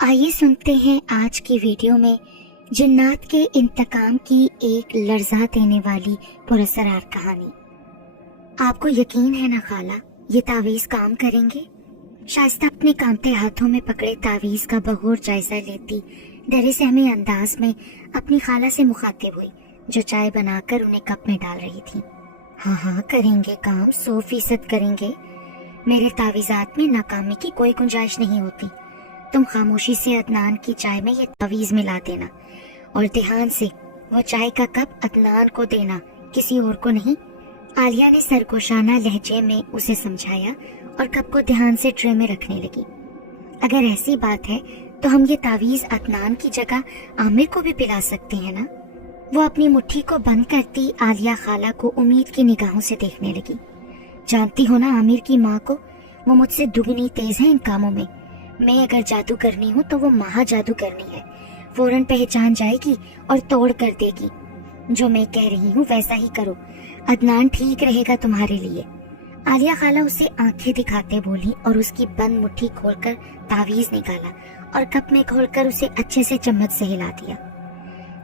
आइए सुनते हैं आज की वीडियो में जिन्नात के इंतकाम की एक लर्जा देने वाली पुरअसरार कहानी। आपको यकीन है ना खाला, ये तावीज काम करेंगे? शाइस्ता अपने कांपते हाथों में पकड़े तावीज का बगौर जायजा लेती डरे सहमे अंदाज में अपनी खाला से मुखातिब हुई, जो चाय बनाकर उन्हें कप में डाल रही थी। हाँ हाँ करेंगे काम, 100% करेंगे। मेरे तावीजात में नाकामी की कोई गुंजाइश नहीं होती। तुम खामोशी से अदनान की चाय में ये तावीज मिला देना और ध्यान से वो चाय का कप अदनान को देना, किसी और को नहीं। आलिया ने सरगोशाना लहजे में उसे समझाया और कप को ध्यान से ट्रे में रखने लगी। अगर ऐसी बात है तो हम ये तावीज अदनान की जगह आमिर को भी पिला सकते हैं ना। वो अपनी मुट्ठी को बंद करती आलिया खाला को उम्मीद की निगाहों से देखने लगी। जानती हो ना आमिर की माँ को, वो मुझसे दुगनी तेज है इन कामों में। मैं अगर जादू करनी हूँ तो वो महा जादू करनी है, फौरन पहचान जाएगी और तोड़ कर देगी। जो मैं कह रही हूँ वैसा ही करो, अदनान ठीक रहेगा तुम्हारे लिए। आलिया खाला उसे आंखें दिखाते बोली और उसकी बंद मुट्ठी खोलकर तावीज निकाला और कप में खोलकर उसे अच्छे से चम्मच से हिला दिया।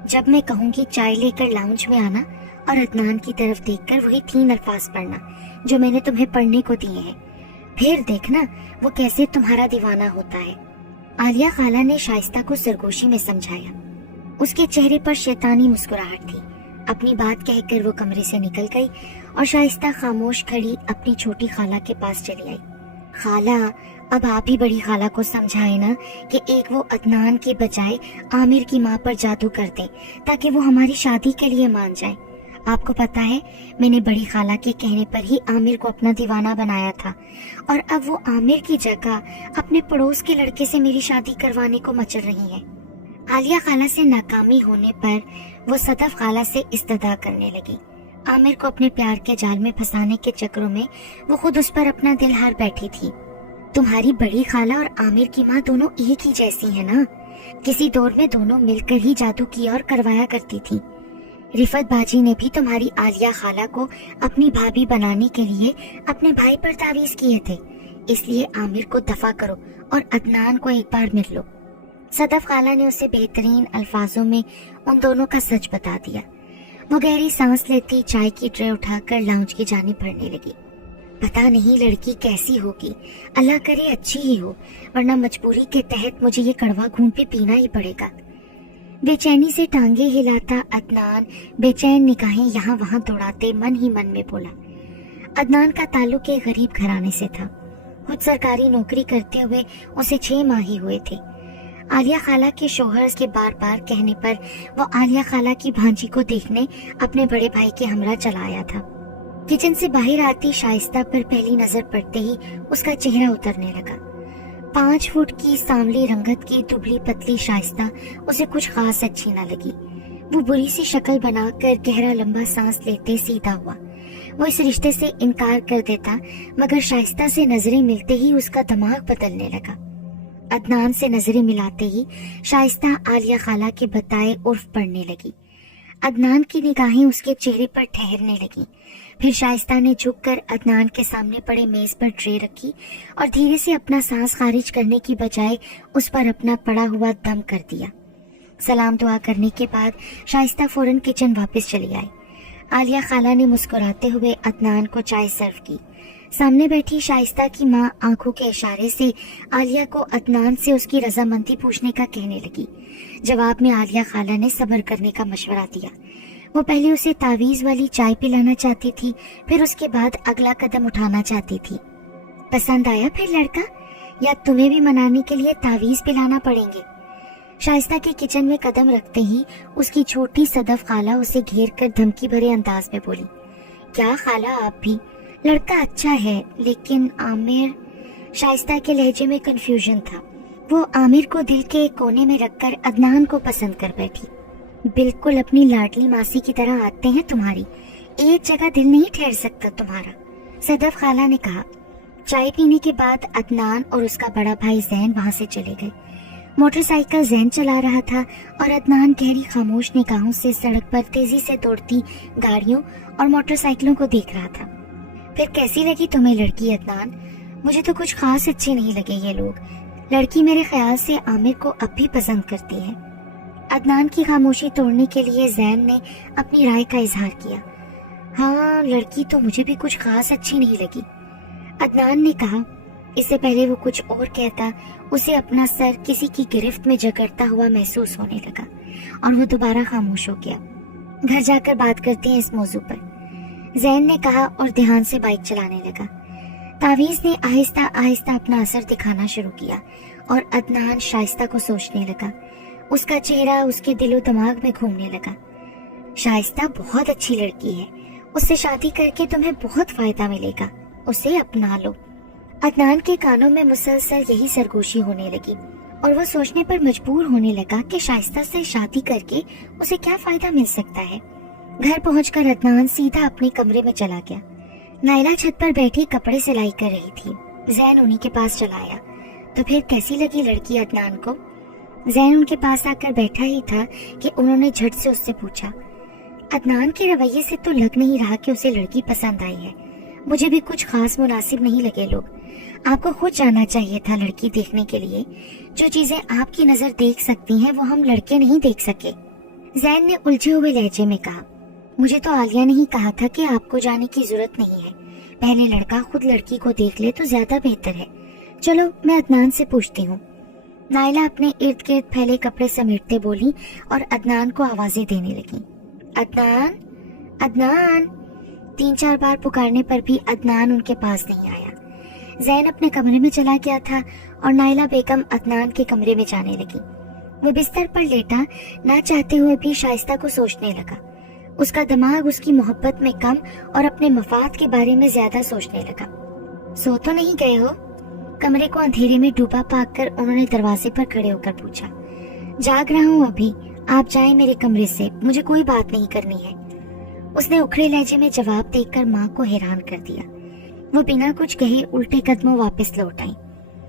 जब मैं कहूँगी चाय लेकर लाउंज में आना और अदनान की तरफ देखकर वही 3 अल्फाज पढ़ना जो मैंने तुम्हें पढ़ने को दिए हैं, फिर देखना वो कैसे तुम्हारा दीवाना होता है। आलिया खाला ने शाइस्ता को सरगोशी में समझाया। उसके चेहरे पर शैतानी मुस्कुराहट थी। अपनी बात कहकर वो कमरे से निकल गई और शाइस्ता खामोश खड़ी अपनी छोटी खाला के पास चली आई। खाला, अब आप ही बड़ी खाला को समझाए ना कि एक वो अदनान के बजाय आमिर की माँ पर जादू कर दे ताकि वो हमारी शादी के लिए मान जाए। आपको पता है मैंने बड़ी खाला के कहने पर ही आमिर को अपना दीवाना बनाया था और अब वो आमिर की जगह अपने पड़ोस के लड़के से मेरी शादी करवाने को मचल रही है। आलिया खाला से नाकामी होने पर वो सदफ खाला से इस्तदा करने लगी। आमिर को अपने प्यार के जाल में फंसाने के चक्रों में वो खुद उस पर अपना दिल हार बैठी थी। तुम्हारी बड़ी खाला और आमिर की माँ दोनों एक ही जैसी है ना। किसी दौर में दोनों मिलकर ही जादू किया और करवाया करती थी। रिफत बाजी ने भी तुम्हारी आलिया खाला को अपनी भाभी बनाने के लिए अपने भाई पर तावीज किए थे। इसलिए आमिर को दफा करो और अदनान को एक बार मिल लो। सदफ खाला ने उसे बेहतरीन अल्फाजों में उन दोनों का सच बता दिया। वो गहरी सांस लेती चाय की ट्रे उठाकर लाउंज की जानिब बढ़ने लगी। पता नहीं लड़की कैसी होगी, अल्लाह करे अच्छी ही हो, वरना मजबूरी के तहत मुझे ये कड़वा खून भी पीना ही पड़ेगा। बेचैनी से टांगे हिलाता अदनान बेचैन निगाहें यहाँ वहाँ दौड़ाते मन ही मन में बोला। अदनान का ताल्लुक एक गरीब घराने से था। खुद सरकारी नौकरी करते हुए उसे 6 माह ही हुए थे। आलिया खाला के शोहर के बार बार कहने पर वो आलिया खाला की भांजी को देखने अपने बड़े भाई के हमरा चला आया था। किचन से बाहर आती शाइस्ता पर पहली नजर पड़ते ही उसका चेहरा उतरने लगा। 5 फुट की सांवली रंगत की दुबली पतली शाइस्ता उसे कुछ खास अच्छी न लगी। वो बुरी सी शक्ल बनाकर गहरा लंबा सांस लेते सीधा हुआ। वो इस रिश्ते से इनकार कर देता, मगर शाइस्ता से नजरें मिलते ही उसका दिमाग बदलने लगा। अदनान से नजरें मिलाते ही शाइस्ता आलिया खाला के बताए उर्फ पढ़ने लगी। अदनान की निगाहें उसके चेहरे पर ठहरने लगी। फिर शाइस्ता ने झुककर अदनान के सामने पड़े मेज पर ट्रे रखी और धीरे से अपना सांस खारिज करने की बजाय उस पर अपना पड़ा हुआ दम कर दिया। सलाम दुआ करने के बाद शाइस्ता फौरन किचन वापस चली आई। आलिया खाला ने मुस्कुराते हुए अदनान को चाय सर्व की। सामने बैठी शाइस्ता की माँ आंखों के इशारे से आलिया को अदनान से उसकी रजामंदी पूछने का कहने लगी। जवाब में आलिया खाला ने सब्र करने का मशवरा दिया। वो पहले उसे तावीज वाली चाय पिलाना चाहती थी, फिर उसके बाद अगला कदम उठाना चाहती थी। पसंद आया फिर लड़का, या तुम्हें भी मनाने के लिए तावीज पिलाना पड़ेंगे? शाइस्ता के किचन में कदम रखते ही उसकी छोटी सदफ खाला उसे घेर कर धमकी भरे अंदाज में बोली। क्या खाला, आप भी? लड़का अच्छा है लेकिन आमिर। शाइस्ता के लहजे में कंफ्यूजन था। वो आमिर को दिल के एक कोने में रखकर अदनान को पसंद कर बैठी। बिल्कुल अपनी लाडली मासी की तरह आते हैं तुम्हारी, एक जगह दिल नहीं ठहर सकता तुम्हारा, सदफ खाला ने कहा। चाय पीने के बाद अदनान और उसका बड़ा भाई जैन वहां से चले गए। मोटरसाइकिल जैन चला रहा था और अदनान गहरी खामोश निगाहों से सड़क पर तेजी से दौड़ती गाड़ियों और मोटरसाइकिलों को देख रहा था। फिर कैसी लगी तुम्हें लड़की अदनान? मुझे तो कुछ खास अच्छे नहीं लगे ये लोग। लड़की मेरे ख्याल से आमिर को अब भी पसंद करती है। अदनान की खामोशी तोड़ने के लिए जैन ने अपनी राय का इजहार किया। हाँ, लड़की तो मुझे भी कुछ खास अच्छी नहीं लगी, अदनान ने कहा। इससे पहले वो कुछ और कहता, उसे अपना सर किसी की गिरफ्त में जकड़ता हुआ महसूस होने लगा और वो दोबारा खामोश हो गया। घर जाकर बात करते हैं इस मौजू पर, जैन ने कहा और ध्यान से बाइक चलाने लगा। तावीज़ ने आहिस्ता आहिस्ता अपना असर दिखाना शुरू किया और अदनान शाइस्ता को सोचने लगा। उसका चेहरा उसके दिलो दिमाग में घूमने लगा। शाइस्ता बहुत अच्छी लड़की है, उससे शादी करके तुम्हें बहुत फायदा मिलेगा, उसे अपना लो। अदनान के कानों में मुसलसल यही सरगोशी होने लगी और वह सोचने पर मजबूर होने लगा कि शाइस्ता से शादी करके उसे क्या फायदा मिल सकता है। घर पहुंचकर अदनान सीधा अपने कमरे में चला गया। नाइला छत पर बैठी कपड़े सिलाई कर रही थी। जैन उन्हीं के पास चला आया। तो फिर कैसी लगी लड़की अदनान को? जैन उनके पास आकर बैठा ही था कि उन्होंने झट से उससे पूछा। अदनान के रवैये से तो लग नहीं रहा कि उसे लड़की पसंद आई है। मुझे भी कुछ खास मुनासिब नहीं लगे लोग। आपको खुद जाना चाहिए था लड़की देखने के लिए। जो चीजें आपकी नजर देख सकती हैं वो हम लड़के नहीं देख सके। जैन ने उलझे हुए लहजे में कहा। मुझे तो आलिया ने ही कहा था कि आपको जाने की जरूरत नहीं है, पहले लड़का खुद लड़की को देख ले तो ज्यादा बेहतर है। चलो मैं अदनान से पूछती हूँ। नाइला अपने इर्द गिर्द फैले कपड़े समेटते बोली और अदनान को आवाजें देने लगी। अदनान, अदनान। 3-4 बार पुकारने पर भी अदनान उनके पास नहीं आया। जैन अपने कमरे में चला गया था और नाइला बेगम अदनान के कमरे में जाने लगी। वो बिस्तर पर लेटा ना चाहते हुए भी शाइस्ता को सोचने लगा। उसका दिमाग उसकी मोहब्बत में कम और अपने मफाद के बारे में ज्यादा सोचने लगा। सो तो नहीं गए हो? कमरे को अंधेरे में डूबा पाकर उन्होंने दरवाजे पर खड़े होकर पूछा। जाग रहा हूँ अभी, आप जाएं मेरे कमरे से, मुझे कोई बात नहीं करनी है। उसने उखड़े लहजे में जवाब देकर माँ को हैरान कर दिया। वो बिना कुछ कहे उल्टे कदमों वापस लौट आई।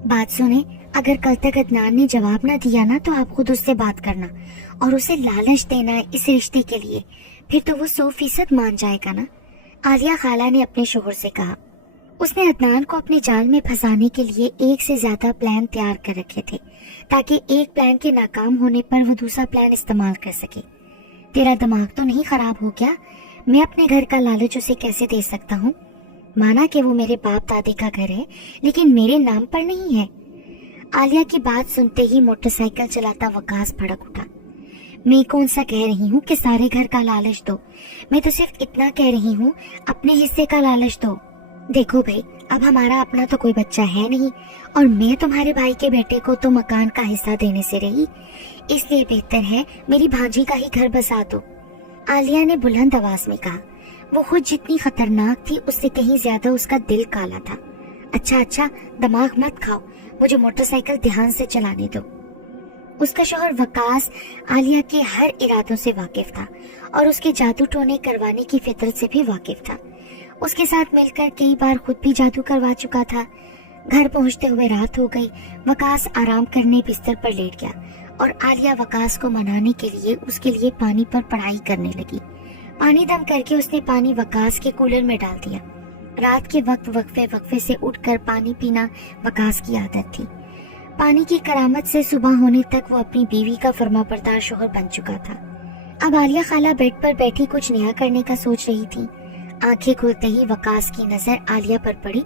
बात सुने, अगर कल तक अदनान ने जवाब ना दिया ना तो आप खुद उससे बात करना और उसे लालच देना इस रिश्ते के लिए, फिर तो वो 100% मान जाएगा ना, आलिया खाला ने अपने शोहर से कहा। उसने अदनान को अपने जाल में फंसाने के लिए एक से ज्यादा प्लान तैयार कर रखे थे ताकि एक प्लान के नाकाम होने पर वो दूसरा प्लान इस्तेमाल कर सके। तेरा दिमाग तो नहीं खराब हो गया? मैं अपने घर का लालच उसे कैसे दे सकता हूँ? माना कि वो मेरे बाप दादे का घर है लेकिन मेरे नाम पर नहीं है। आलिया की बात सुनते ही मोटरसाइकिल चलाता वकास भड़क उठा। मैं कौन सा कह रही हूँ कि सारे घर का लालच दो, मैं तो सिर्फ इतना कह रही हूँ अपने हिस्से का लालच दो। देखो भाई, अब हमारा अपना तो कोई बच्चा है नहीं और मैं तुम्हारे भाई के बेटे को तो मकान का हिस्सा देने से रही, इसलिए बेहतर है मेरी भांजी का ही घर बसा दो। आलिया ने बुलंद आवाज में कहा। वो खुद जितनी खतरनाक थी उससे कहीं ज्यादा उसका दिल काला था। अच्छा, दिमाग मत खाओ, मुझे मोटरसाइकिल ध्यान से चलाने दो। उसका शौहर वकास आलिया के हर इरादों से वाकिफ था और उसके जादू टोने करवाने की फितरत से भी वाकिफ था। उसके साथ मिलकर कई बार खुद भी जादू करवा चुका था। घर पहुंचते हुए रात हो गई। वकास आराम करने बिस्तर पर लेट गया और आलिया वकास को मनाने के लिए उसके लिए पानी पर पढ़ाई करने लगी। पानी दम करके उसने पानी वकास के कूलर में डाल दिया। रात के वक्त वक्फे से उठकर पानी पीना वकास की आदत थी। पानी की करामत से सुबह होने तक वो अपनी बीवी का फर्माबरदार शौहर बन चुका था। अब आलिया खाला बेड पर बैठी कुछ नया करने का सोच रही थी। आंखें खुलते ही वकास की नजर आलिया पर पड़ी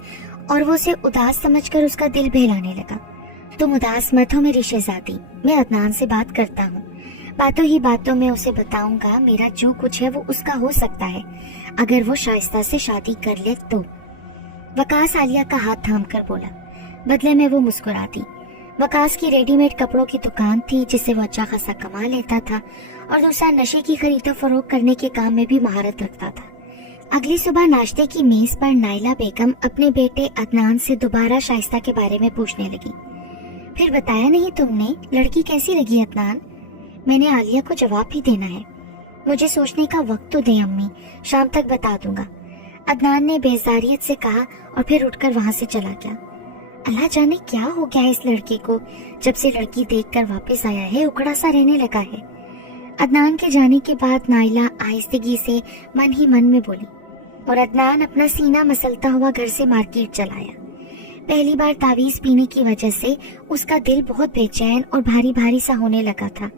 और वो उसे उदास समझकर उसका दिल बहलाने लगा। तुम उदास मत हो मेरी शहजादी, मैं अदनान से बात करता हूँ। बातों ही बातों में उसे बताऊंगा मेरा जो कुछ है वो उसका हो सकता है अगर वो शाइस्ता से शादी कर ले तो। वकास आलिया का हाथ थाम कर बोला। बदले में वो मुस्कुरा दी। वकास की रेडीमेड कपड़ों की दुकान थी जिससे वो अच्छा खासा कमा लेता था और दूसरा नशे की खरीदो फरोख्त करने के काम में भी महारत रखता था। अगली सुबह नाश्ते की मेज पर नाइला बेगम अपने बेटे अदनान से दोबारा शाइस्ता के बारे में पूछने लगी। फिर बताया नहीं तुमने, लड़की कैसी लगी अदनान? मैंने आलिया को जवाब भी देना है। मुझे सोचने का वक्त तो दे अम्मी, शाम तक बता दूंगा, अदनान ने बेजारियत से कहा और फिर उठकर वहां से चला गया। अल्लाह जाने क्या हो गया इस लड़के को, जब से लड़की देखकर वापस आया है उखड़ा सा रहने लगा है। अदनान के जाने के बाद नाइला आहिस्तगी से मन ही मन में बोली और अदनान अपना सीना मसलता हुआ घर से मार्केट चलाया। पहली बार तावीज पीने की वजह से उसका दिल बहुत बेचैन और भारी भारी सा होने लगा था।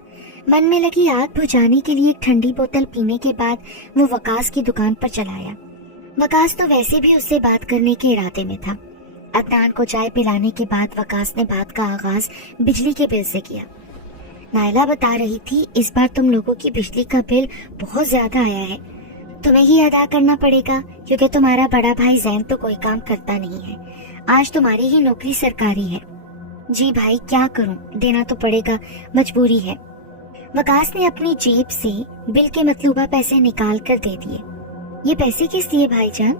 मन में लगी आग बुझाने के लिए एक ठंडी बोतल पीने के बाद वो वकास की दुकान पर चला आया। वकास तो वैसे भी उससे बात करने के इरादे में था। अदनान को चाय पिलाने के बाद वकास ने बात का आगाज बिजली के बिल से किया। नायला बता रही थी, इस बार तुम लोगों की बिजली का बिल बहुत ज्यादा आया है, तुम्हें ही अदा करना पड़ेगा क्योंकि तुम्हारा बड़ा भाई जैन तो कोई काम करता नहीं है। आज तुम्हारी ही नौकरी सरकारी है। जी भाई, क्या करूं, देना तो पड़ेगा, मजबूरी है। वकास ने अपनी जेब से बिल के मतलूबा पैसे निकाल कर दे दिए। ये पैसे किस लिए भाईजान?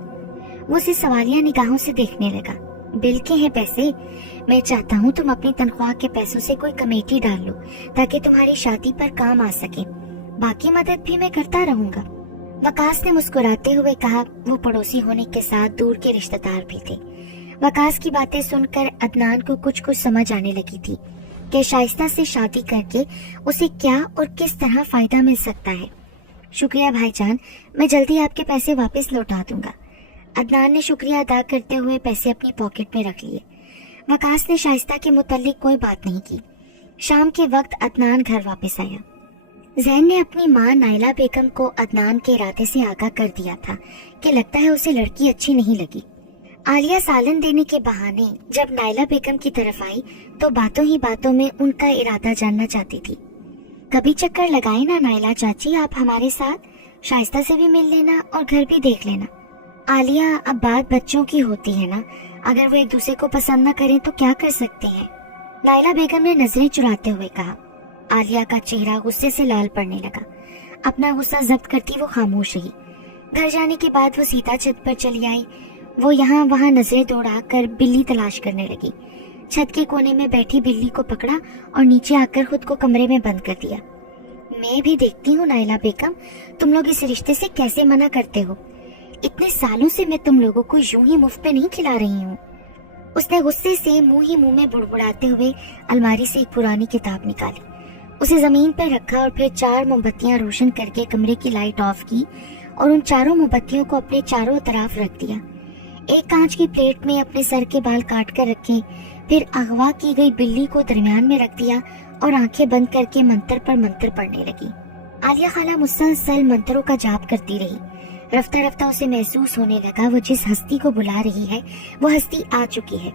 वो उसे सवालिया निगाहों से देखने लगा। बिल के हैं पैसे, मैं चाहता हूँ तुम अपनी तनख्वाह के पैसों से कोई कमेटी डाल लो ताकि तुम्हारी शादी पर काम आ सके, बाकी मदद भी मैं करता रहूंगा। वकास ने मुस्कुराते हुए कहा। वो पड़ोसी होने के साथ दूर के रिश्तेदार भी थे। वकास की बातें सुनकर अदनान को कुछ कुछ समझ आने लगी थी कि शाइस्ता से शादी करके उसे क्या और किस तरह फायदा मिल सकता है। शुक्रिया भाईजान, मैं जल्दी आपके पैसे वापस लौटा दूंगा। अदनान ने शुक्रिया अदा करते हुए पैसे अपनी पॉकेट में रख लिए। वकास ने शाइस्ता के मुतालिक कोई बात नहीं की। शाम के वक्त अदनान घर वापस आया। जैन ने अपनी माँ नायला बेगम को अदनान के इरादे से आगाह कर दिया था कि लगता है उसे लड़की अच्छी नहीं लगी। आलिया सालन देने के बहाने जब नायला बेगम की तरफ आई तो बातों ही बातों में उनका इरादा जानना चाहती थी। कभी चक्कर लगाए ना नायला चाची आप हमारे साथ, शाइस्ता से भी मिल लेना और घर भी देख लेना। आलिया, अब बात बच्चों की होती है ना, अगर वो एक दूसरे को पसंद न करें तो क्या कर सकते हैं? नायला बेगम ने नजरें चुराते हुए कहा। आलिया का चेहरा गुस्से से लाल पड़ने लगा। अपना गुस्सा जब्त करती वो खामोश रही। घर जाने के बाद वो सीधा छत पर चली आई। वो यहाँ वहाँ नजरें दौड़ाकर बिल्ली तलाश करने लगी। छत के कोने में बैठी बिल्ली को पकड़ा और नीचे आकर खुद को कमरे में बंद कर दिया। मैं भी देखती हूँ नायला बेगम, तुम लोग इस रिश्ते से कैसे मना करते हो। इतने सालों से मैं तुम लोगों को यूं ही मुफ्त में नहीं खिला रही हूँ। उसने गुस्से से मुंह ही मुंह में बुड़बुड़ाते हुए अलमारी से एक पुरानी किताब निकाली, उसे जमीन पर रखा और फिर 4 मोमबत्तियां रोशन करके कमरे की लाइट ऑफ की और उन चारों मोमबत्तियों को अपने चारों तरफ रख दिया। एक कांच की प्लेट में अपने सर के बाल काट कर रखे, फिर अगवा की गई बिल्ली को दरमियान में रख दिया और आंखें बंद करके मंत्र पर मंत्र पढ़ने लगी। आलिया खाला मुसलसल मंत्रों का जाप करती रही। रफ्ता रफ्ता उसे महसूस होने लगा वो जिस हस्ती को बुला रही है वो हस्ती आ चुकी है।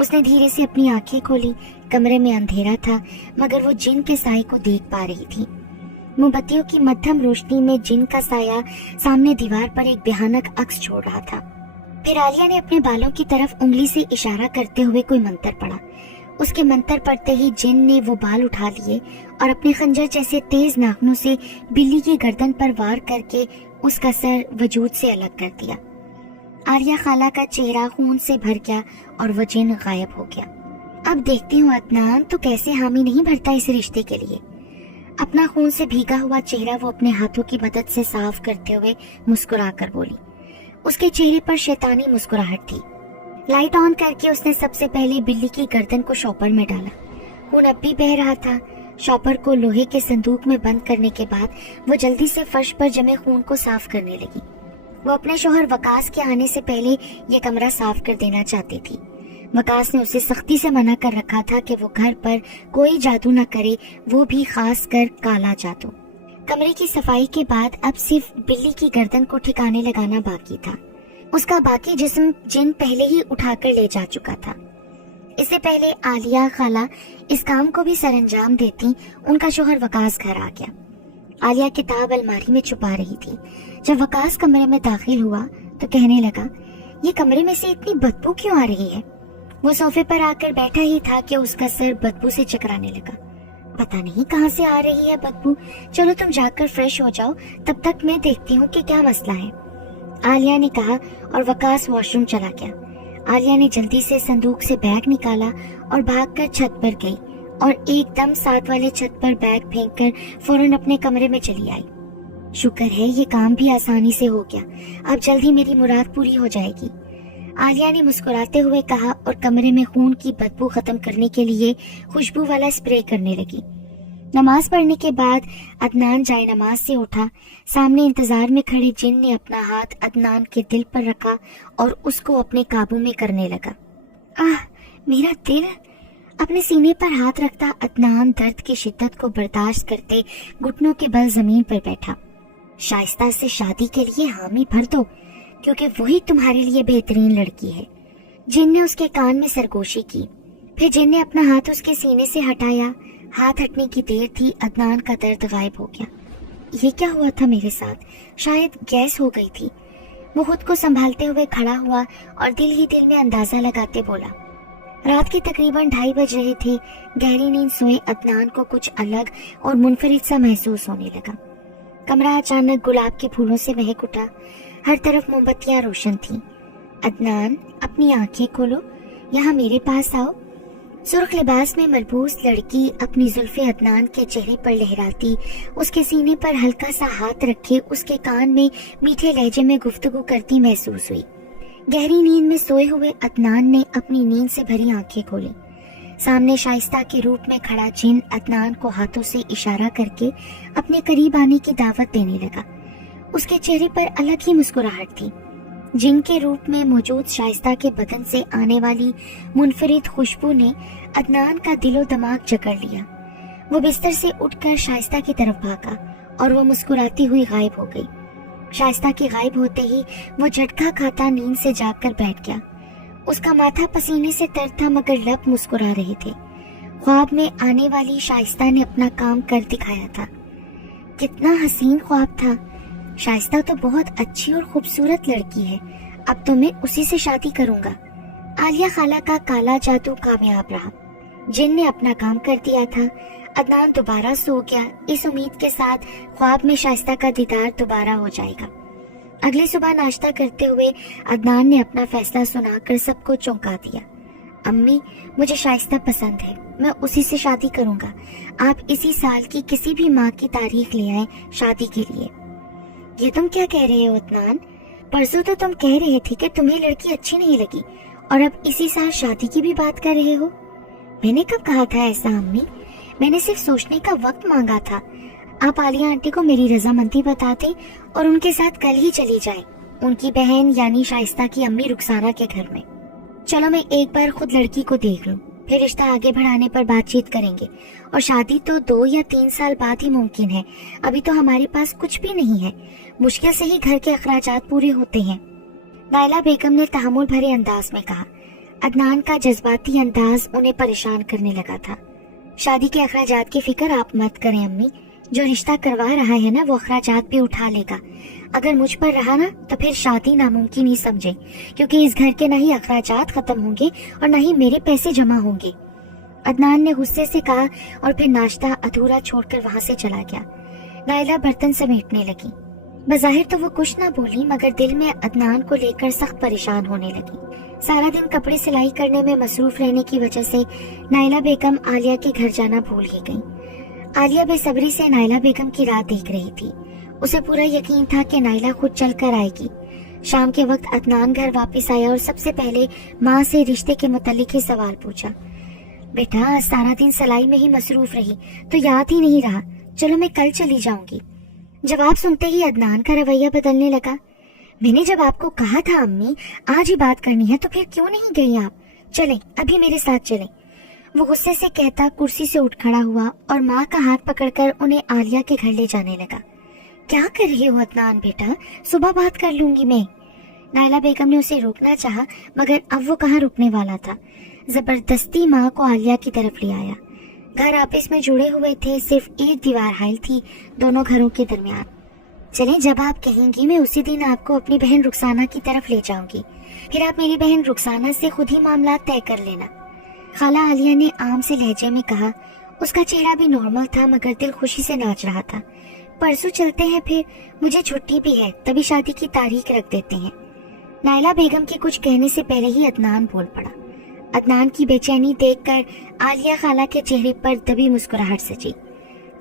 उसने धीरे से अपनी आंखें खोली। कमरे में अंधेरा था मगर वो जिन के साए को देख पा रही थी। मोमबत्तियों की मध्यम रोशनी में जिन का साया सामने दीवार पर एक भयानक अक्स छोड़ रहा था। फिर आलिया ने अपने बालों की तरफ उंगली से इशारा करते हुए कोई मंत्र पढ़ा। उसके मंत्र पढ़ते ही जिन ने वो बाल उठा लिए और अपने खंजर जैसे तेज नाखूनों से बिल्ली की गर्दन पर वार करके उसका सर वजूद से अलग कर दिया। आलिया खाला का चेहरा खून से भर गया और वो जिन गायब हो गया। अब देखती हूँ अदनान तो कैसे हामी नहीं भरता इस रिश्ते के लिए। अपना खून से भीगा हुआ चेहरा वो अपने हाथों की मदद से साफ करते हुए मुस्कुरा कर बोली। उसके चेहरे पर शैतानी मुस्कुराहट थी। लाइट ऑन करके उसने सबसे पहले बिल्ली की गर्दन को शॉपर में डाला। खून अब भी बह रहा था। शॉपर को लोहे के संदूक में बंद करने के बाद वो जल्दी से फर्श पर जमे खून को साफ करने लगी। वो अपने शौहर वकास के आने से पहले ये कमरा साफ कर देना चाहती थी। वकास ने उसे सख्ती से मना कर रखा था कि वो घर पर कोई जादू न करे, वो भी खास कर काला जादू। कमरे की सफाई के बाद अब सिर्फ बिल्ली की गर्दन को ठिकाने लगाना बाकी था। उसका बाकी जिस्म जिन पहले ही उठाकर ले जा चुका था। इससे पहले आलिया खाला इस काम को भी सरंजाम देती, उनका शौहर वकास घर आ गया। आलिया किताब अलमारी में छुपा रही थी। जब वकास कमरे में दाखिल हुआ तो कहने लगा, ये कमरे में से इतनी बदबू क्यों आ रही है? वो सोफे पर आकर बैठा ही था कि उसका सर बदबू से चकराने लगा। पता नहीं कहाँ से आ रही है बदबू, चलो तुम जाकर फ्रेश हो जाओ, तब तक मैं देखती हूँ कि क्या मसला है, आलिया ने कहा और वकास वॉशरूम चला गया। आलिया ने जल्दी से संदूक से बैग निकाला और भागकर छत पर गई और एकदम साथ वाले छत पर बैग फेंककर फौरन अपने कमरे में चली आई। शुक्र है ये काम भी आसानी से हो गया, अब जल्दी मेरी मुराद पूरी हो जाएगी, आलिया ने मुस्कुराते हुए कहा और कमरे में खून की बदबू खत्म करने के लिए खुशबू वाला स्प्रे करने लगी। नमाज पढ़ने के बाद अदनान जाए नमाज से उठा। सामने इंतजार में खड़े जिन ने अपना हाथ अदनान के दिल पर रखा और उसको अपने काबू में करने लगा। आह, मेरा दिल। अपने सीने पर हाथ रखता अदनान दर्द की शिद्दत को बर्दाश्त करते घुटनों के बल जमीन पर बैठा। शाइस्ता से शादी के लिए हामी भर दो, क्योंकि वही तुम्हारे लिए बेहतरीन लड़की है। जिन ने उसके कान में सरगोशी की, फिर जिन ने अपना हाथ उसके सीने से हटाया। हाथ हटने की देर थी, अदनान का दर्द गायब हो गया। ये क्या हुआ था मेरे साथ? शायद गैस हो गई थी। वो खुद को संभालते हुए खड़ा हुआ और दिल ही दिल में अंदाजा लगाते बोला। रात के तकरीबन 2:30 बज रहे थे। गहरी नींद सोए अदनान को कुछ अलग और मुनफरिद सा महसूस होने लगा। कमरा अचानक गुलाब के फूलों से महक उठा। हर तरफ मोमबत्तियां रोशन थीं। अदनान, अपनी आंखें खोलो, यहाँ मेरे पास आओ। सुर्ख लिबास में मलबूस लड़की अपनी जुल्फे अदनान के चेहरे पर लहराती, उसके सीने पर हल्का सा हाथ रखे उसके कान में मीठे लहजे में गुफ्तगू करती महसूस हुई। गहरी नींद में सोए हुए अदनान ने अपनी नींद से भरी आंखें खोली। सामने शाइस्ता के रूप में खड़ा जिन अदनान को हाथों से इशारा करके अपने करीब आने की दावत देने लगा। उसके चेहरे पर अलग ही मुस्कुराहट थी। जिन के रूप में मौजूद शाइस्ता के बदन से आने वाली मुनफरिद खुशबू ने अदनान का दिलो दिमाग जकड़ लिया। वो बिस्तर से उठकर शाइस्ता की तरफ भागा और वो मुस्कुराती हुई गायब हो गई। शाइस्ता के गायब होते ही वो झटका खाता नींद से जागकर बैठ गया। उसका माथा पसीने से तर था, मगर लब मुस्कुरा रहे थे। ख्वाब में आने वाली शाइस्ता ने अपना काम कर दिखाया था। कितना हसीन ख्वाब था। शाइस्ता तो बहुत अच्छी और खूबसूरत लड़की है। अब तो मैं उसी से शादी करूंगा। आलिया खाला का काला जादू कामयाब रहा। जिन ने अपना काम कर दिया था। अदनान दोबारा सो गया, इस उम्मीद के साथ ख्वाब में शाइस्ता का दीदार दोबारा हो जाएगा। अगली सुबह नाश्ता करते हुए अदनान ने अपना फैसला सुनाकर सबको चौंका दिया। अम्मी, मुझे शाइस्ता पसंद है, मैं उसी से शादी करूंगा। आप इसी साल की किसी भी माह की तारीख ले आए शादी के लिए। ये तुम क्या कह रहे हो अदनान? परसों तो तुम कह रहे थे कि तुम्हें लड़की अच्छी नहीं लगी, और अब इसी साल शादी की भी बात कर रहे हो। मैंने कब कहा था ऐसा अम्मी? मैंने सिर्फ सोचने का वक्त मांगा था। आप आलिया आंटी को मेरी रजामंदी बताते और उनके साथ कल ही चली जाएं, उनकी बहन यानी शाइस्ता की अम्मी रुखसाना के घर में। चलो मैं एक बार खुद लड़की को देख लूं, फिर रिश्ता आगे बढ़ाने पर बातचीत करेंगे। और शादी तो 2 या 3 साल बाद ही मुमकिन है। अभी तो हमारे पास कुछ भी नहीं है। मुश्किल से ही घर के अखराजात पूरे होते हैं। नायला बेगम ने तहम्मुल भरे अंदाज में कहा। अदनान का जज्बाती अंदाज उन्हें परेशान करने लगा था। शादी के अखराजात की फिक्र आप मत करें अम्मी। जो रिश्ता करवा रहा है ना, वो अखराजात भी उठा लेगा। अगर मुझ पर रहा ना, तो फिर शादी नामुमकिन ही समझे, क्योंकि इस घर के ना ही अखराजात खत्म होंगे और ना ही मेरे पैसे जमा होंगे। अदनान ने गुस्से से कहा और फिर नाश्ता अधूरा छोड़कर वहां से चला गया। नायला बर्तन समेटने लगी। बज़ाहिर तो वो कुछ ना बोली, मगर दिल में अदनान को लेकर सख्त परेशान होने लगी। सारा दिन कपड़े सिलाई करने में मसरूफ रहने की वजह से नायला बेगम आलिया के घर जाना भूल ही गई। आलिया बेसब्री से नायला बेगम की राह देख रही थी। उसे पूरा यकीन था कि नायला खुद चल कर आएगी। शाम के वक्त अदनान घर वापस आया और सबसे पहले माँ से रिश्ते के मुतालिक ही सवाल पूछा। बेटा, आज सारा दिन सिलाई में ही मसरूफ रही तो याद ही नहीं रहा। चलो मैं कल चली जाऊंगी। जवाब सुनते ही अदनान का रवैया बदलने लगा। मैंने जब आपको कहा था अम्मी आज ही बात करनी है, तो फिर क्यों नहीं गई आप? चलें, अभी मेरे साथ चलें। वो गुस्से से कहता कुर्सी से उठ खड़ा हुआ और माँ का हाथ पकड़कर उन्हें आलिया के घर ले जाने लगा। क्या कर रही हो अदनान बेटा? सुबह बात कर लूंगी मैं। नायला बेगम ने उसे रोकना चाहा, मगर अब वो कहाँ रुकने वाला था। जबरदस्ती माँ को आलिया की तरफ ले आया। घर आपस में जुड़े हुए थे, सिर्फ एक दीवार हाइल थी दोनों घरों के दरमियान। चलें, जब आप कहेंगी मैं उसी दिन आपको अपनी बहन रुखसाना की तरफ ले जाऊंगी। फिर आप मेरी बहन रुखसाना से खुद ही मामला तय कर लेना। खाला आलिया ने आम से लहजे में कहा। उसका चेहरा भी नॉर्मल था, मगर दिल खुशी से नाच रहा था। परसों चलते हैं, फिर मुझे छुट्टी भी है, तभी शादी की तारीख रख देते हैं। नायला बेगम के कुछ कहने से पहले ही अदनान बोल पड़ा। अदनान की बेचैनी देखकर आलिया खाला के चेहरे पर दबी मुस्कुराहट सजी।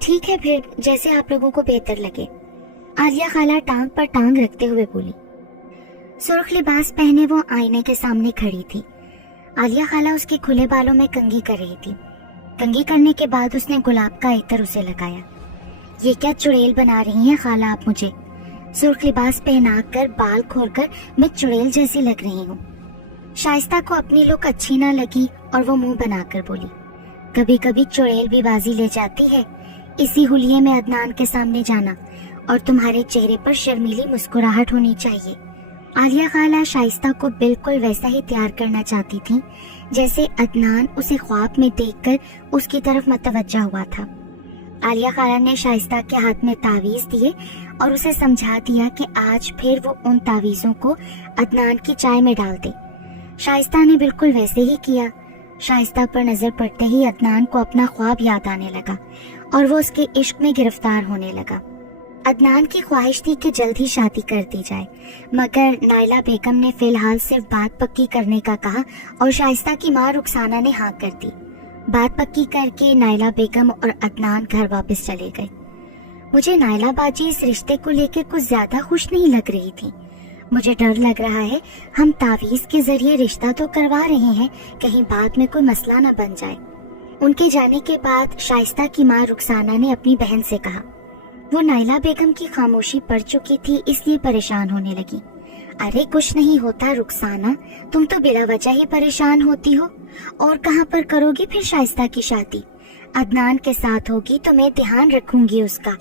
ठीक है, फिर जैसे आप लोगों को बेहतर लगे। आलिया खाला टांग पर टांग रखते हुए बोली। सुर्ख लिबास पहने वो आईने के सामने खड़ी थी। आलिया खाला उसके खुले बालों में कंघी कर रही थी। कंघी करने के बाद उसने गुलाब का इत्र उसे लगाया। ये क्या चुड़ैल बना रही हैं खाला आप मुझे? सुर्ख लिबास पहना कर बाल खोलकर मैं चुड़ैल जैसी लग रही हूँ। शाइस्ता को अपनी लुक अच्छी ना लगी और वो मुंह बनाकर बोली, कभी कभी चुड़ैल भी बाजी ले जाती है, इसी हुलिये में अदनान के सामने जाना, और तुम्हारे चेहरे पर शर्मीली मुस्कुराहट होनी चाहिए। आलिया खाला शाइस्ता को बिल्कुल वैसा ही तैयार करना चाहती थी जैसे अदनान उसे ख्वाब में देखकर उसकी तरफ मतवज्जा हुआ था। आलिया खाला ने शाइस्ता के हाथ में तावीज दिए और उसे समझा दिया कि आज फिर वो उन तावीज़ों को अदनान की चाय में डाल दे। शाइस्ता ने बिल्कुल वैसे ही किया। शाइस्ता पर नजर पड़ते ही अदनान को अपना ख्वाब याद आने लगा और वो उसके इश्क में गिरफ्तार होने लगा। अदनान की ख्वाहिश थी कि जल्द ही शादी कर दी जाए, मगर नाइला बेगम ने फिलहाल सिर्फ बात पक्की करने का कहा और शाइस्ता की माँ रुखसाना ने हाँ कर दी। बात पक्की करके नाइला बेगम और अदनान घर वापस चले गए। मुझे नाइला बाजी इस रिश्ते को लेकर कुछ ज्यादा खुश नहीं लग रही थी। मुझे डर लग रहा है, हम तावीज के जरिए रिश्ता तो करवा रहे हैं, कहीं बाद में कोई मसला न बन जाए। उनके जाने के बाद शाइस्ता की माँ रुखसाना ने अपनी बहन से कहा। वो नाइला बेगम की खामोशी पड़ चुकी थी, इसलिए परेशान होने लगी। अरे कुछ नहीं होता रुखसाना, तुम तो बिला वजह ही परेशान होती हो। और कहाँ पर करोगी फिर शाइस्ता की शादी? अदनान के साथ होगी तो मैं ध्यान रखूंगी उसका,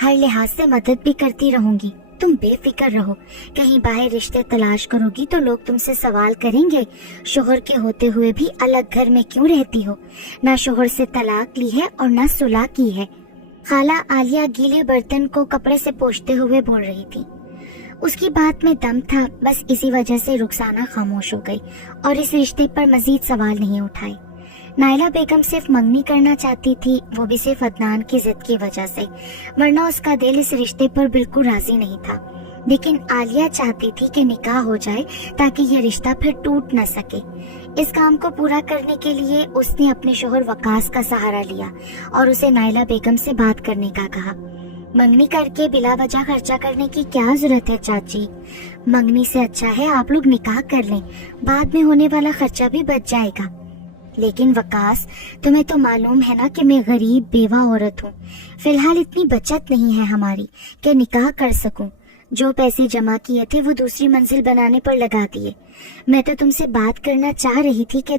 हर लिहाज से मदद भी करती रहूंगी। तुम बेफिक्र रहो। कहीं बाहर रिश्ते तलाश करोगी तो लोग तुमसे सवाल करेंगे, शोहर के होते हुए भी अलग घर में क्यों रहती हो? ना शोहर से तलाक ली है और ना सुलह की है। खाला आलिया गीले बर्तन को कपड़े से पोंछते हुए बोल रही थी। उसकी बात में दम था, बस इसी वजह से रुखसाना खामोश हो गई और इस रिश्ते पर मजीद सवाल नहीं उठाए। नाइला बेगम सिर्फ मंगनी करना चाहती थी, वो भी सिर्फ अदनान की जिद की वजह से, वरना उसका दिल इस रिश्ते पर बिल्कुल राजी नहीं था। लेकिन आलिया चाहती थी कि निकाह हो जाए ताकि ये रिश्ता फिर टूट न सके। इस काम को पूरा करने के लिए उसने अपने शोहर वकास का सहारा लिया और उसे नाइला बेगम से बात करने का कहा। मंगनी करके बिला वजह खर्चा करने की क्या जरूरत है चाची? मंगनी से अच्छा है आप लोग निकाह कर लें, बाद में होने वाला खर्चा भी बच जाएगा। लेकिन वकास, तुम्हें तो मालूम है ना कि मैं गरीब बेवा औरत हूँ। फिलहाल इतनी बचत नहीं है हमारी कि निकाह कर सकूं। जो पैसे जमा किए थे वो दूसरी मंजिल बनाने पर लगा दिए। मैं तो तुमसे बात करना चाह रही थी कि